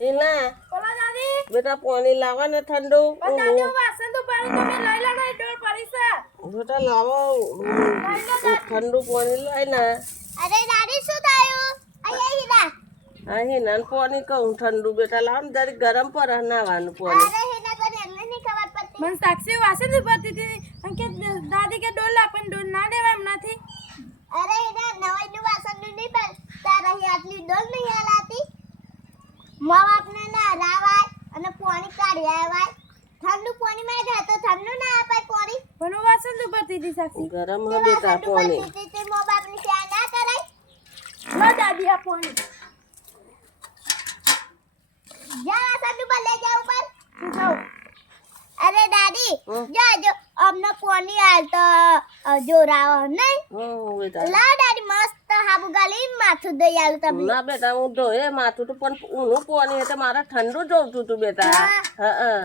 એના બોલો દાદી બેટા પાણી લાવો ને ઠંડુ દાદી હું વાસણ તો પાણી તમે લઈ લો ને ડોળ પડી છે બેટા લાવો ઠંડુ પાણી લઈ ને અરે દાદી શું થયું અહીંયા હીરા હા હિના પાણી કહું ઠંડુ બેટા લાવ ને જરી ગરમ પર નાવાનું પાણી અરે હીરા તને એમને નહીં ખબર પડતી મને સાક્ષી વાસણ તો પડતી હતી કે દાદી કે ડોલ આપણ ડોલ ના દેવા એમ નથી અરે હીરા નવાઈ નું વાસણ નું નહીં પર તારા આટલી ડોલ નહીં હાલાતી મા બાપને ના રાવાય અને પાણી કાઢી આવાય ઠંડુ પાણી માં જાય તો ઠંડુ ના અપાય પાણી પણ વાસણ તો પડતી હતી સાક્ષી ગરમ હે બેટા પાણી તે મા બાપની સેવા ના કરાય લો દાદી આ પાણી જા વાસણ ઉપર લઈ જાવ ઉપર જાવ અરે દાદી જો અમને પાણી હાલતો જોરાવો નહીં બેટા લા દાદી મસ્ત હાબુ ગાલી માથું દઈ આલું તમે ના બેટા હું ધોયે માથું તો પણ ઊનું પાણી એટલે મારે ઠંડુ જોવતું તું બેટા હા